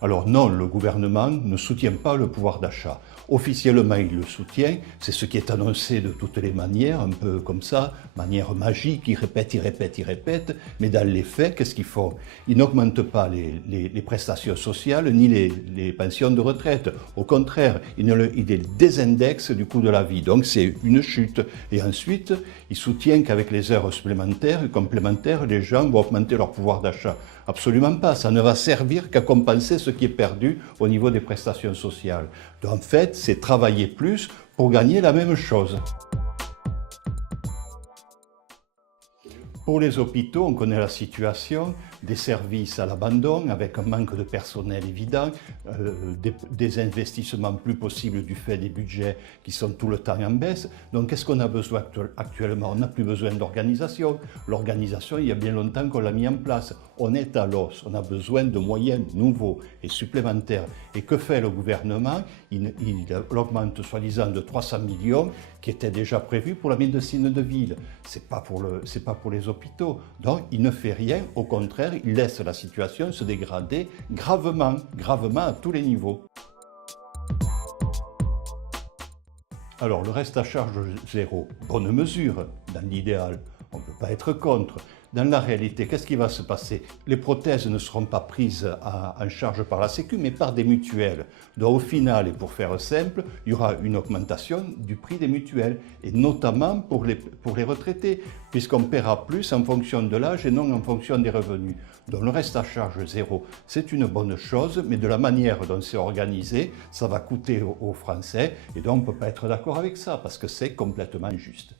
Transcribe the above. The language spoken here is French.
Alors non, le gouvernement ne soutient pas le pouvoir d'achat. Officiellement, il le soutient, c'est ce qui est annoncé de toutes les manières, un peu comme ça, manière magique, ils répètent, mais dans les faits, qu'est-ce qu'ils font? Ils n'augmentent pas les prestations sociales ni les pensions de retraite. Au contraire, ils les désindexent du coût de la vie, donc c'est une chute. Et ensuite, ils soutiennent qu'avec les heures supplémentaires et complémentaires, les gens vont augmenter leur pouvoir d'achat. Absolument pas, ça ne va servir qu'à compenser ce qui est perdu au niveau des prestations sociales. Donc, en fait, c'est travailler plus pour gagner la même chose. Pour les hôpitaux, on connaît la situation, des services à l'abandon avec un manque de personnel évident, des investissements plus possibles du fait des budgets qui sont tout le temps en baisse. Donc qu'est-ce qu'on a besoin actuellement? On n'a plus besoin d'organisation. L'organisation, il y a bien longtemps qu'on l'a mis en place. On est à l'os, on a besoin de moyens nouveaux et supplémentaires. Et que fait le gouvernement? Il augmente soi-disant de 300 millions qui étaient déjà prévus pour la médecine de ville. C'est pas pour les hôpitaux. Donc il ne fait rien, au contraire, il laisse la situation se dégrader gravement à tous les niveaux. Alors le reste à charge zéro, bonne mesure dans l'idéal, on ne peut pas être contre. Dans la réalité, qu'est-ce qui va se passer? Les prothèses ne seront pas prises en charge par la Sécu, mais par des mutuelles. Donc au final, et pour faire simple, il y aura une augmentation du prix des mutuelles, et notamment pour les retraités, puisqu'on paiera plus en fonction de l'âge et non en fonction des revenus. Donc le reste à charge zéro, c'est une bonne chose, mais de la manière dont c'est organisé, ça va coûter aux Français, et donc on ne peut pas être d'accord avec ça, parce que c'est complètement injuste.